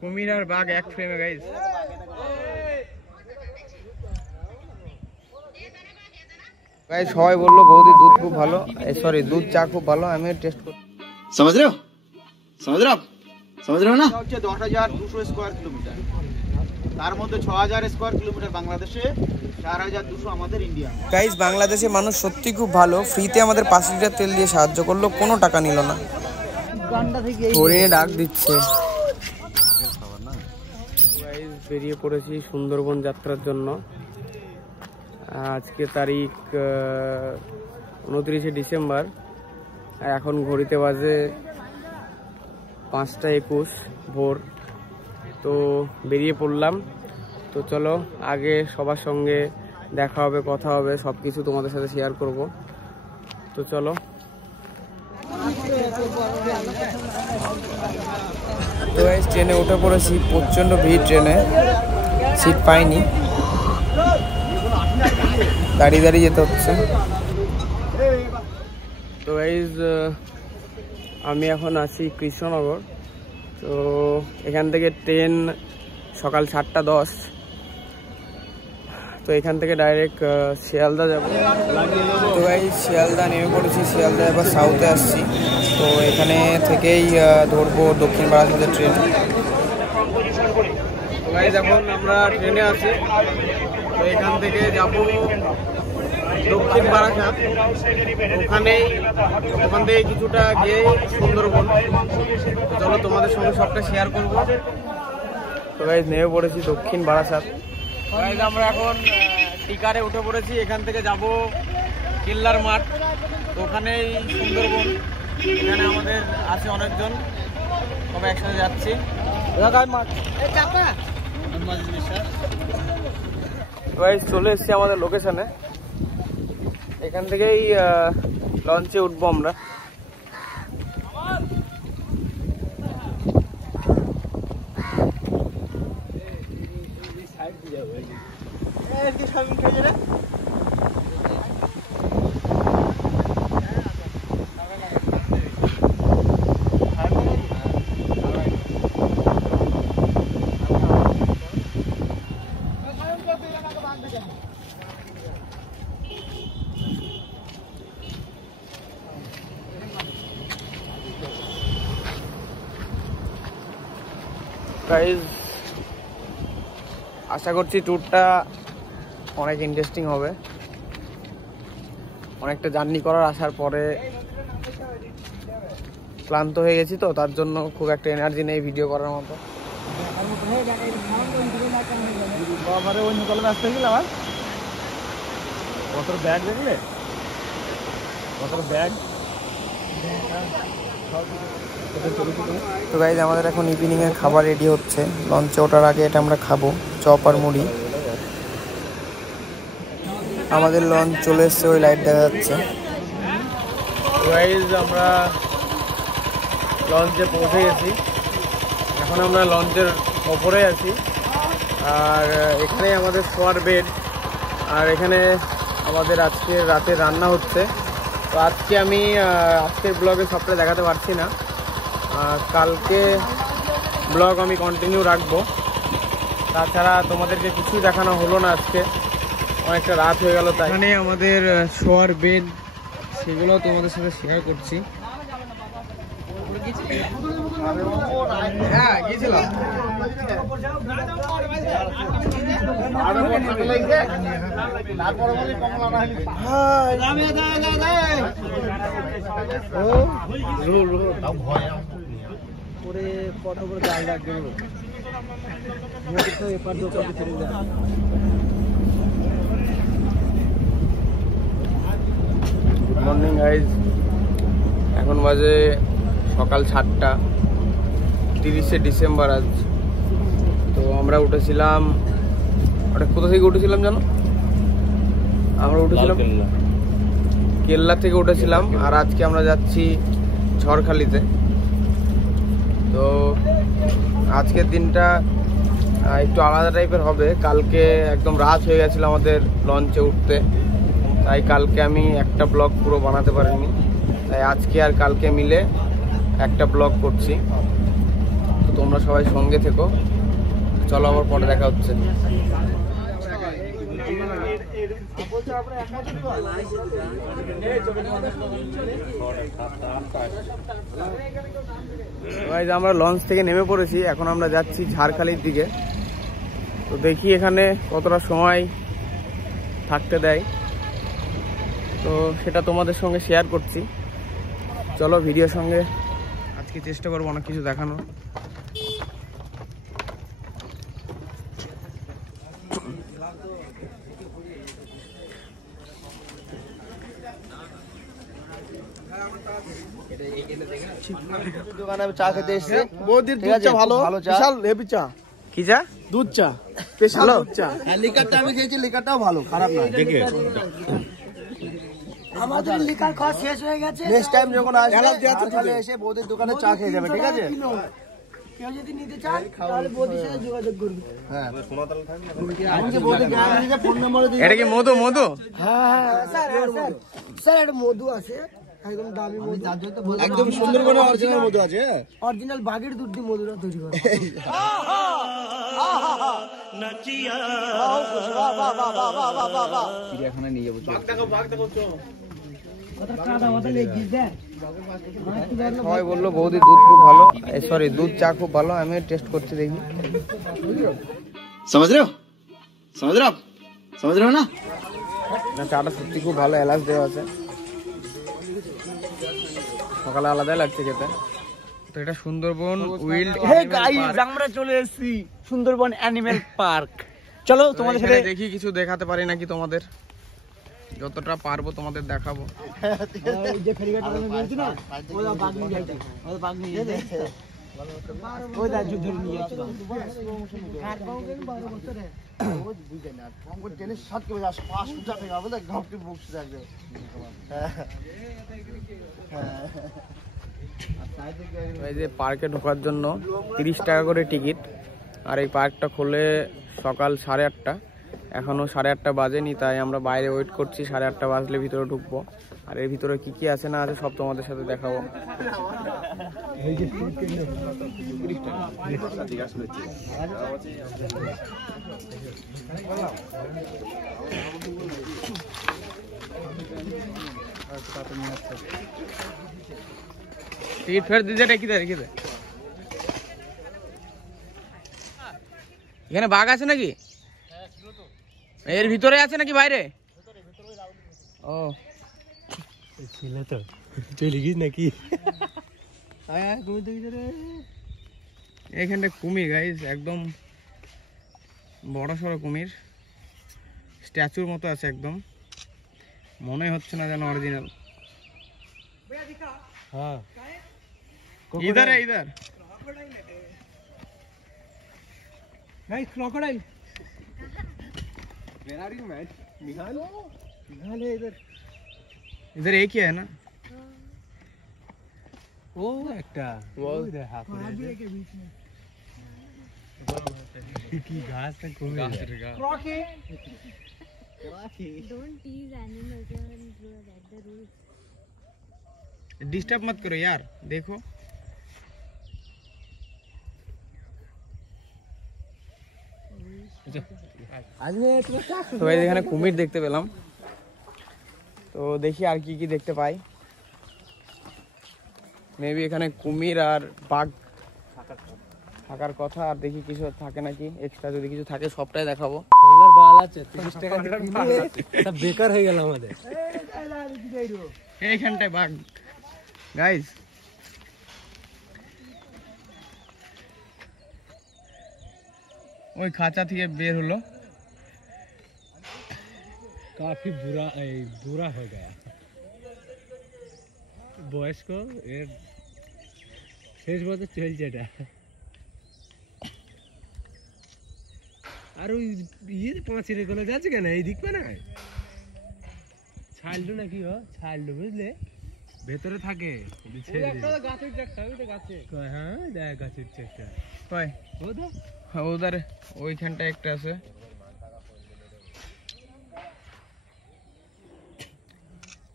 কুমির আর বাঘ এক ফ্রেমে গাইস। গাইস সবাই বললো বৌদি দুধ খুব ভালো, সরি দুধ চা খুব ভালো, আমি টেস্ট করি। समझ रहे हो ना? হচ্ছে 10,200 স্কয়ার কিলোমিটার, তার মধ্যে 6,000 স্কয়ার কিলোমিটার বাংলাদেশে, 4,200 আমাদের ইন্ডিয়া। গাইস বাংলাদেশে মানুষ সত্যি খুব ভালো, ফ্রিতে আমাদের 5 লিটার তেল দিয়ে সাহায্য করলো, কোনো টাকা নিল না। হরিণে ডাক দিচ্ছে। গাইস বেরিয়ে পড়েছি সুন্দরবন যাত্রার জন্য। আজকে তারিখ 29শে ডিসেম্বর, এখন ঘড়িতে বাজে 5টা 21 ভোর। তো বেরিয়ে পড়লাম। তো চলো আগে সবার সঙ্গে দেখা হবে, কথা হবে, সব কিছু তোমাদের সাথে শেয়ার করব। তো চলো। তো গাইস ট্রেনে উঠে পড়েছি, প্রচণ্ড ভিড় ট্রেনে, সিট পাইনি, দাঁড়িয়ে দাঁড়িয়ে যেতে হচ্ছে। তো গাইস আমি এখন আছি কৃষ্ণনগর। তো এখান থেকে ট্রেন সকাল 7টা 10। তো এখান থেকে ডাইরেক্ট শিয়ালদা যাব। তো গাইস শিয়ালদা নেমে পড়েছি, শিয়ালদা এবার সাউথে আসছি। তো এখানে থেকেই ধরবো দক্ষিণ বারাসাতের ট্রেন। তো গাইস এখন আমরা ট্রেনে আছি। তো এখান থেকে যাব দক্ষিণ বারাসাত, ওখান থেকে কিছুটা গিয়ে সুন্দরবন। চলো তোমাদের সঙ্গে সবটা শেয়ার করবো। তো গাইস নেমে পড়েছি দক্ষিণ বারাসাত। গাইস আমরা এখন টিকারে উঠে পড়েছি, এখান থেকে যাব কেল্লার মাঠ। তো ওখানেই সুন্দরবন, এখানে আমাদের আছে অনেকজন, সবাই একসাথে যাচ্ছি। গাইস চলে এসেছি আমাদের লোকেশনে, এখান থেকেই লঞ্চে উঠবো আমরা। গাইস আশা করছি ট্যুরটা অনেক ইন্টারেস্টিং হবে। অনেকটা জার্নি করার আসার পরে ক্লান্ত হয়ে গেছি, তো তার জন্য খুব একটা এনার্জি নেই ভিডিও করার মতো। ব্যাগ দেখলে ব্যাগ। তো গাইজ আমাদের এখন ইভিনিংয়ের খাবার রেডি হচ্ছে, লঞ্চে ওঠার আগে এটা আমরা খাবো, চপ আর মুড়ি। আমাদের লঞ্চ চলে এসছে, ওই লাইট দেখা যাচ্ছে। গাইজ আমরা লঞ্চে পৌঁছে গেছি, এখন আমরা লঞ্চের ওপরে আছি। আর এখানে আমাদের শোয়ার বেড, আর এখানে আমাদের আজকে রাতে রান্না হচ্ছে। তো আজকে আমি আজকের ব্লগে সবটা দেখাতে পারছি না, কালকে ব্লগ আমি কন্টিনিউ রাখবো। তাছাড়া তোমাদেরকে কিছুই দেখানো হলো না আজকে, অনেকটা রাত হয়ে গেল। তাই এখানে আমাদের শোয়ার বেড, সেগুলো তোমাদের সাথে শেয়ার করছি। হ্যাঁ গিয়েছিলাম। কত করে গাছ লাগবে মর্নিং গাইজ, এখন বাজে সকাল 7টা, 30শে ডিসেম্বর আজ। তো আমরা উঠেছিলাম, ওটা কোথা থেকে উঠেছিলাম জানো? আমরা উঠেছিলাম কেল্লা থেকে উঠেছিলাম, আর আজকে আমরা যাচ্ছি ঝড়খালিতে। তো আজকের দিনটা একটু আলাদা টাইপের হবে। কালকে একদম রাত হয়ে গেছিলো আমাদের লঞ্চে উঠতে, তাই কালকে আমি একটা ব্লগ পুরো বানাতে পারিনি। তাই আজকে আর কালকে মিলে একটা ব্লগ করছি। তো তোমরা তোমরা সবাই সঙ্গে থেকো। চলো আবার পরে দেখা হচ্ছে। আমরা লঞ্চ থেকে নেমে পড়েছি, এখন আমরা যাচ্ছি ঝাড়খালির দিকে। তো দেখি এখানে কতটা সময় থাকতে দেয়, তো সেটা তোমাদের সঙ্গে শেয়ার করছি। চলো ভিডিওর সঙ্গে আজকে চেষ্টা করবো অনেক কিছু দেখানো। দোকানে চা খেতে এসেছে, বৌদির দুধ চা ভালো, বিশাল হেভি চা। কি চা? দুধ চা, স্পেশাল দুধ চা। হ্যাঁ, লিকারটা আমি খেয়েছি, লিকারটাও ভালো, খারাপ না। আমাদের লিকার খাওয়া শেষ হয়ে গেছে। নেক্সট টাইম যখন আসবে তাহলে এসে বৌদির দোকানে চা খেয়ে যাবে, ঠিক আছে? কেউ যদি নিতে চান তাহলে বৌদির সাথে যোগাযোগ করবে। হ্যাঁ, আমি যে বৌদির গ্যারান্টি ফোন নম্বর দিই। এটা কি মধু? মধু? হ্যাঁ স্যার, স্যার এটা মধু আছে, একদম দামি মধু, একদম সুন্দরবনের অরিজিনাল মধু আছে। অরিজিনাল বাগের দুধ দিয়ে মধুটা তৈরি করে। চিড়িয়াখানা নিয়ে যাবো। সবাই বললো বৌদির দুধ খুব ভালো, সরি দুধ চা খুব ভালো। আমি টেস্ট করছি, দেখি। समझ रहे हो ना? না, চাটা সত্যি খুব ভালো, এলাচ দেওয়া আছে। সকালে আলাদাই লাগছে খেতে। তো এটা সুন্দরবন উইল্ড আমরা চলে এসেছি সুন্দরবন অ্যানিমেল পার্ক। চলো তোমাদের সাথে দেখি কিছু দেখাতে পারি নাকি তোমাদের, যতটা পারবো তোমাদের দেখাবো। ওই যে ফেরিঘাট আমরা বলছি না, ওটা বাঘ নিয়ে যাচ্ছে, ওটা বাঘ নিয়ে যাচ্ছে, ওই দা যুদ্ধ নিয়ে যাচ্ছে। কার বাউকে 12 বছরে ও বুঝে না, हमको टेनिस शॉट के वजह से पास हो जाएगा, बोले घाव के बुक्स जाके। এই যে পার্কে ঢোকার জন্য 30 টাকা করে টিকিট, আর এই পার্কটা খোলে সকাল 8:30। এখনো 8:30 বাজেনি, তাই আমরা বাইরে ওয়েট করছি। 8:30 বাজলে ভিতরে ঢুকবো, আর এর ভিতরে কি কি আছে না আছে সব তোমাদের সাথে দেখাবো। টিকিট ফেরত দিতে রেখে দে। এখানে বাঘ আছে নাকি? এর ভিতরে আছে নাকি বাইরে? ও ছিল তো, চলে গিয়েছ নাকি? এখানটা কুমির গাইস, একদম বড় সড়ো কুমির, স্ট্যাচুর মতো আছে একদম, মনে হচ্ছে না যেন অরিজিনাল। হ্যাঁ, ইধার guys crocodile. Where are you man? Nihal है इधर एक ही है ना? वो एकटा वो इधर हाथ के बीच में की घास तक घूम रहा है। क्रोकी Don't tease animals and break the rules. Disturb मत करो यार, देखो তো এখানে কুমির দেখতে পেলাম, তো দেখি আর কি কি দেখতে পাই। মেবি এখানে কুমির আর বাঘ থাকার কথা, আর দেখি কিছু থাকে নাকি এক্সট্রা, যদি কিছু থাকে সবটাই দেখাবো। বেকার হয়ে গেল আমাদের এইখানটায় বাঘ গাইজ। ওই খাঁচা থেকে বের হলো, काफी बुरा हो गया বয়স্ক এর শেষ বছর চলছে এটা। আর ওই ইয়ে পাঁচের কোলে যাচ্ছে কেন এই দিক না, ছাড়লো নাকি? ও ছাড়লো বুঝলে, ভেতরে থাকে। হ্যাঁ দেখ গাছের চেষ্টা কয় ওদের ওইখানটা একটা আছে।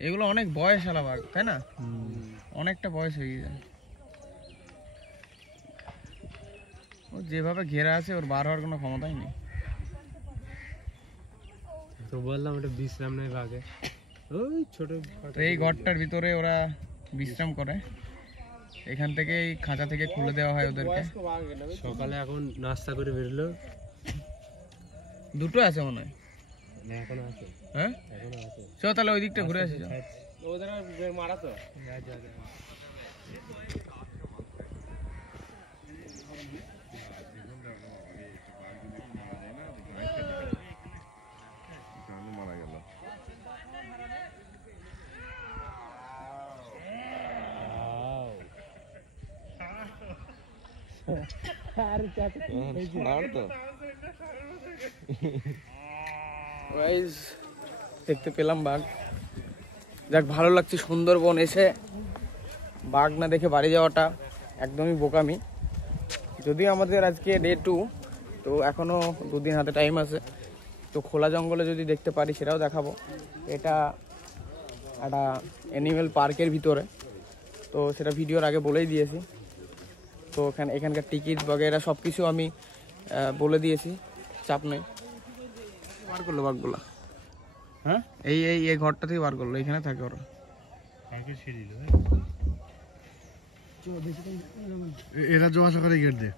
এগুলো অনেক বয়স আলা বাঘ, তাই না? অনেকটা বয়স হয়ে যায়। ও যেভাবে ঘেরা আছে ওর বার হওয়ার কোনো ক্ষমতাই নেই। তো বললাম ওটা বিশ্রাম নেই বাঘে, ওই ছোট। তো এই ঘরটার ভিতরে ওরা বিশ্রাম করে, এখান থেকে এই খাঁচা থেকে খুলে দেওয়া হয় ওদেরকে। সকালে এখন নাস্তা করে বেরোলো। দুটো আছে মনে হয়, এখনো আছে, হ্যাঁ এখনো আছে। চলো তাহলে ওই দিকটা ঘুরে আসি। ওদের মারা তো গাইস দেখতে পেলাম বাঘ, যাক ভালো লাগছে। সুন্দরবন এসে বাঘ না দেখে বাড়ি যাওয়াটা একদমই বোকামি। যদিও আমাদের আজকে ডে 2, তো এখনো 2 দিন হাতে টাইম আছে। তো খোলা জঙ্গলে যদি দেখতে পারি সেটাও দেখাবো। এটা একটা অ্যানিমেল পার্কের ভিতরে, তো সেটা ভিডিওর আগে বলেই দিয়েছি। তো এখানকার টিকিট বগেরা সব কিছু আমি বলে দিয়েছি, চাপ নেই। বার করলো বাঘগুলা, হ্যাঁ এই এই এই ঘরটা থেকে বার করলো, এখানে থাকে ওরা। এরা জমা সকালে গেট দে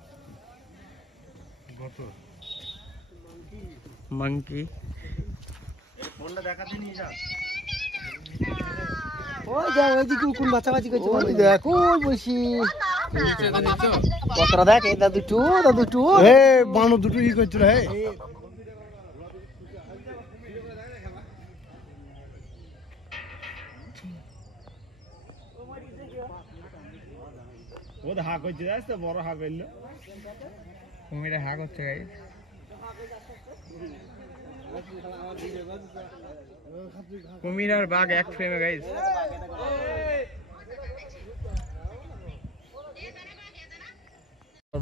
মাংকি। ফোনটা দেখাতে নিয়ে যা। ওই দেখ ওইদিকে কোন বাচ্চাবাচ্চি করছে, ওই দেখ ওই বসি কতটা দেখ, এই দাদু টু হে বানু দুটো কি করছিল হে। ও হা করছে, যাস তো বড় হা করলো। কুমিরে হা করছে গাইস। কুমির আর বাঘ এক ফ্রেমে গাইস।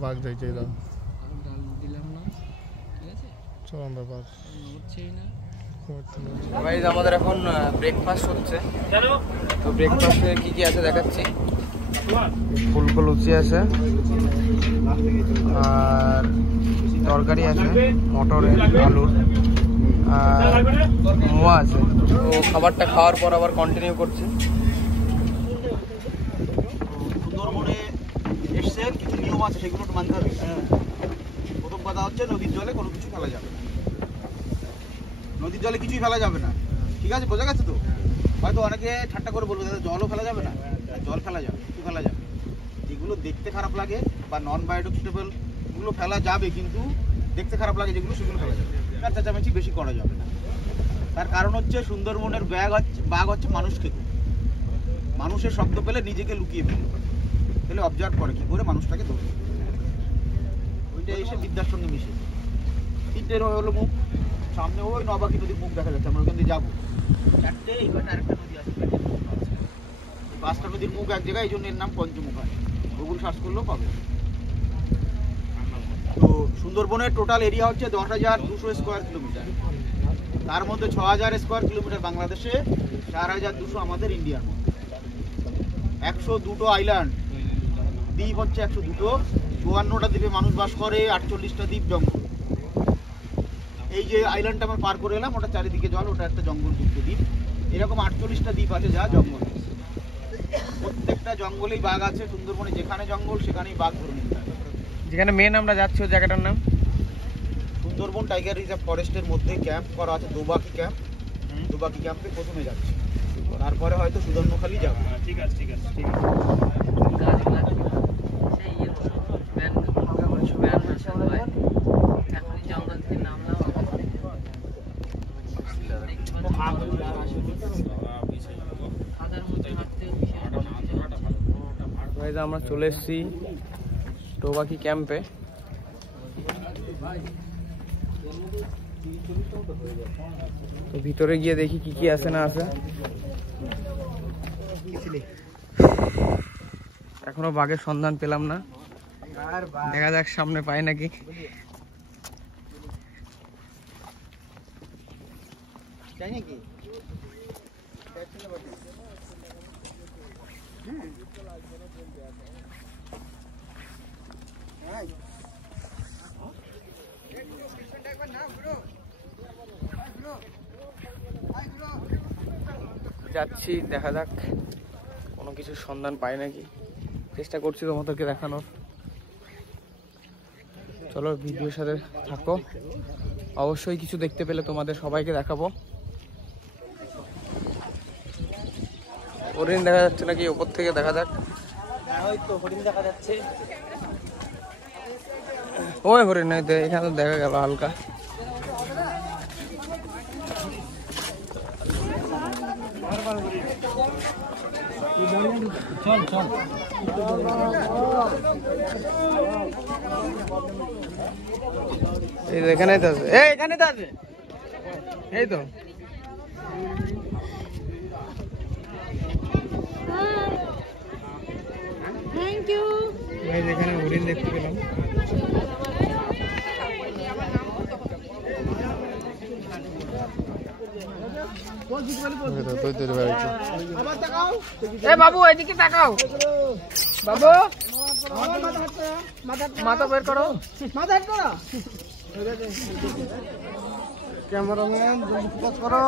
বাঘ যাইছে দাও দিলাম না, ঠিক আছে চল আমরা বাঘ হচ্ছেই না। গাইস আমাদের এখন ব্রেকফাস্ট হচ্ছে। তো ব্রেকফাস্টে কি কি আছে দেখাচ্ছি। ফুলকো লুচি আছে, আর তরকারি আছে মটরের, আলুর, আর মোয়া আছে। তো খাবারটা খাওয়ার পর আবার কন্টিনিউ করছি। সুন্দরবনে এসছে, কিছু নিয়ম আছে সেগুলো একটু মানতে হবে। প্রথম কথা হচ্ছে নদীর জলে কোনো কিছু ফেলা যাবে না। নদীর জলে কিছুই ফেলা যাবে না, ঠিক আছে? বোঝা গেছে তো? হয়তো অনেকে ঠাট্টা করে বলবে দাদা জলও ফেলা যাবে না। জল ফেলা যাবে, কিছু ফেলা যাবে। যেগুলো দেখতে খারাপ লাগে বা নন বায়োডিগ্রেডেবল এগুলো ফেলা যাবে, কিন্তু দেখতে খারাপ লাগে যেগুলো সেগুলো ফেলা যাবে। তার চেঁচামেচি বেশি করা যাবে না। তার কারণ হচ্ছে সুন্দরবনের বাঘ হচ্ছে মানুষ খেতে। মানুষের শব্দ পেলে নিজেকে লুকিয়ে ফেলে অবজার্ভ করে কি করে মানুষটাকে ধরবে। ওইটা এসে বিদ্যার সঙ্গে মিশে 3টে হলো মুখ, সামনে ওই নবাকি নদীর মুখ দেখা যাচ্ছে। আমরা ওখান দিয়ে যাবো 4টে, এই ঘাটে আরেকটা নদী আছে, 5টা নদীর মুখ এক জায়গায়, এই জন্য এর নাম পঞ্চমুখা। গুগল সার্চ করলেও পাবে। তো সুন্দরবনের টোটাল এরিয়া হচ্ছে 10,200 স্কোয়ার কিলোমিটার। তার মধ্যে 6,000 স্কোয়ার কিলোমিটার বাংলাদেশে, 4,200 আমাদের ইন্ডিয়ার মধ্যে। 102টো আইল্যান্ড, দ্বীপ হচ্ছে 102টো। 54টা দ্বীপে মানুষ বাস করে, 48টা দ্বীপ জঙ্গল। এই যে আইল্যান্ডটা আমরা পার করে এলাম, ওটা চারিদিকে জল, ওটা একটা জঙ্গলযুক্ত দ্বীপ। এরকম 48টা দ্বীপ আছে যা জঙ্গল। প্রত্যেকটা জঙ্গলেই বাঘ আছে। সুন্দরবনে যেখানে জঙ্গল সেখানেই বাঘ ধরে নিতে হবে। যেখানে মেন আমরা যাচ্ছি ওই জায়গাটার নাম সুন্দরবন টাইগার রিজার্ভ ফরেস্টের মধ্যে ক্যাম্প করা আছে, দোবাকি ক্যাম্প। দোবাকি ক্যাম্পে প্রথমে যাচ্ছি, তারপরে হয়তো সুদর্ণখালি যাবো। ঠিক আছে ঠিক আছে ঠিক আছে। আমরা চলে এসেছি দোবাকি ক্যাম্পে। তো ভিতরে গিয়ে দেখি কি কি আছে না আছে। এখনো বাঘের সন্ধান পেলাম না, দেখা যাক সামনে পাই নাকি। যাচ্ছি, দেখা যাক কোনো কিছুর সন্ধান পাই নাকি। চেষ্টা করছি তোমাদেরকে দেখানোর। চলো ভিডিওর সাথে থাকো, অবশ্যই কিছু দেখতে পেলে তোমাদের সবাইকে দেখাবো। হরিণ দেখা যাচ্ছে নাকি উপর থেকে? দেখা যাক। হয়তো হরিণ দেখা যাচ্ছে। ওই হরিণ নাই, এখানে দেখা গেল হালকা। চল চল, এই তো এখানেই তো আছে, এখানে তো আছে, এই তো। Thank you. এখানে হরিণ দেখতে পেলাম। বাবু এদিকে তাকাও, বাবু মাথা বের করো, ক্যামেরাম্যান ফোকাস করো।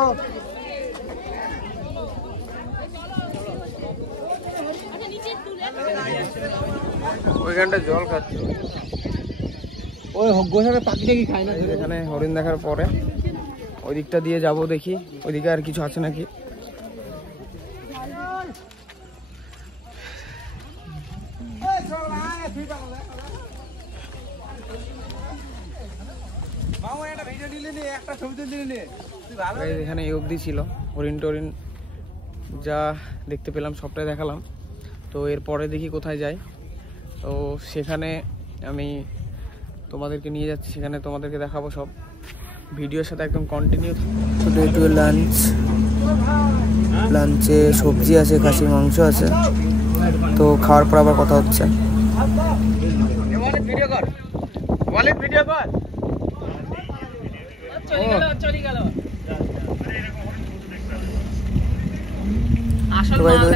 ওইখানটা জল খাচ্ছে, ওই গোসারে পাখিটা কি খায় না? এখানে হরিণ দেখার পরে ওই দিকটা দিয়ে যাবো, দেখি ওইদিকে আর কিছু আছে নাকি। এখানে এই অবধি ছিল, হরিণ টরিণ যা দেখতে পেলাম সবটাই দেখালাম। তো এরপরে দেখি কোথায় যাই। তো সেখানে আমি তোমাদেরকে নিয়ে যাচ্ছি, সেখানে তোমাদেরকে দেখাবো সব। ভিডিওর সাথে একদম কন্টিনিউ। টুডে টু লাঞ্চ, লাঞ্চে সবজি আছে, খাসির মাংস আছে। তো খাওয়ার পর আবার কথা হচ্ছে।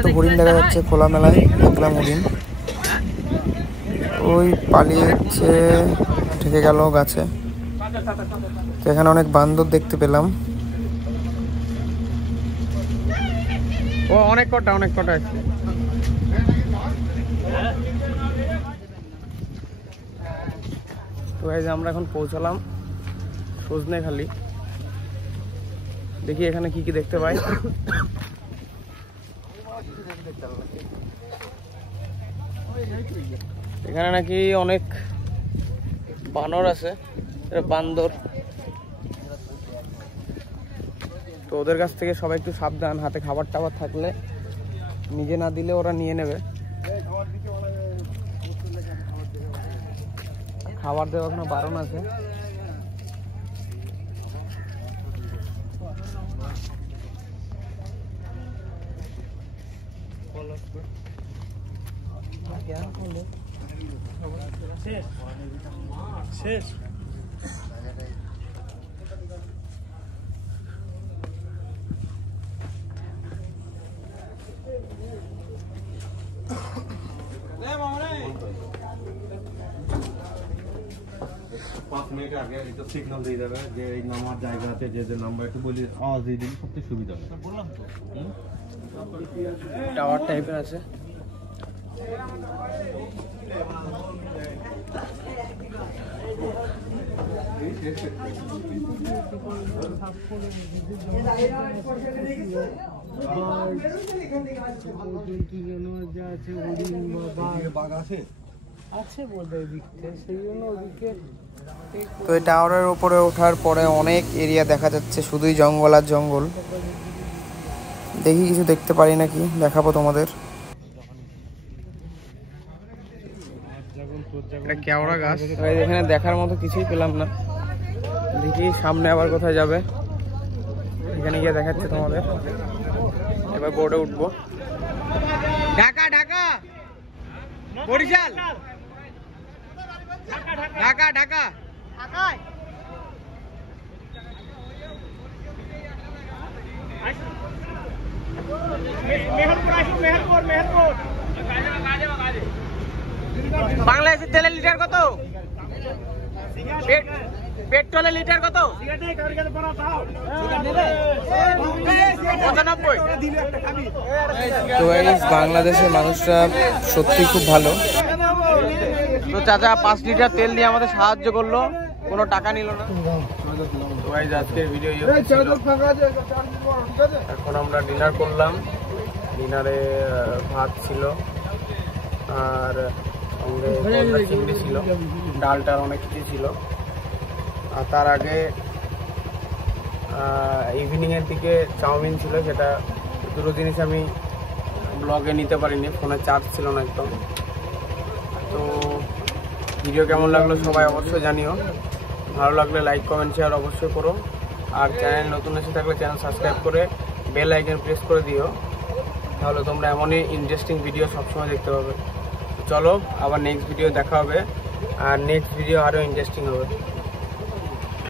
তো হরিণ দেখা যাচ্ছে খোলা মেলায়, দেখলাম হরিণ ওই পালিয়েছে, ঢেকে গেল গাছে। তো এখানে অনেক বান্দর দেখতে পেলাম। ও অনেক কটা আছে। তো গাইস আমরা এখন পৌঁছালাম সজনেখালি। দেখি এখানে কি কি দেখতে পাই। এখানে নাকি অনেক বানর আছে, বান্দর। তো ওদের কাছ থেকে সবাই একটু সাবধান, হাতে খাবার টাবার থাকলে নিজে না দিলে ওরা নিয়ে নেবে। খাবার দেওয়া কোনো বারণ আছে। শেষ মিনিট আগে এটা সিগন্যাল দিয়ে যাবে যে এই নামার জায়গা আছে, যে নাম্বার একটু বলি আওয়াজ দিয়ে দিলে সবচেয়ে সুবিধা হবে। বললাম তো টাওয়ার টাইপের আছে। তো এই টাওয়ারের উপরে ওঠার পরে অনেক এরিয়া দেখা যাচ্ছে, শুধুই জঙ্গল আর জঙ্গল। দেখি কিছু দেখতে পারি নাকি, দেখাবো তোমাদের। কেওড়া গাছ, এখানে দেখার মতো কিছুই পেলাম না। দেখি সামনে আবার কোথায় যাবে, এখানে গিয়ে দেখাচ্ছে তোমাদের। এবার বোর্ডে উঠবো। ঢাকা ঢাকা বরিশাল, ঢাকা ঢাকা বাংলাদেশের তেলের লিটার কত? পেট্রোলের লিটার কত? 95। তো গাইস বাংলাদেশের মানুষরা সত্যি খুব ভালো। তো চাচা 5 লিটার তেল দিয়ে আমাদের সাহায্য করলো, কোনো টাকা নিল না। তো গাইস আজকের ভিডিও এখন আমরা ডিনার করলাম। ডিনারে ভাত ছিল আর চিংড়ি ছিল, ডালটার অনেক কিছু ছিল। আর তার আগে ইভিনিংয়ের দিকে চাউমিন ছিল, সেটা দুটো জিনিস আমি ব্লগে নিতে পারিনি, ফোনে চার্জ ছিল না একদম। তো ভিডিও কেমন লাগলো সবাই অবশ্যই জানিও, ভালো লাগলে লাইক কমেন্ট শেয়ার অবশ্যই করো। আর চ্যানেল নতুন এসে থাকলে চ্যানেল সাবস্ক্রাইব করে বেল আইকন প্রেস করে দিও, তাহলে তোমরা এমনই ইন্টারেস্টিং ভিডিও সবসময় দেখতে পাবে। চলো আবার নেক্সট ভিডিও দেখা হবে, আর নেক্সট ভিডিও আরও ইন্টারেস্টিং হবে।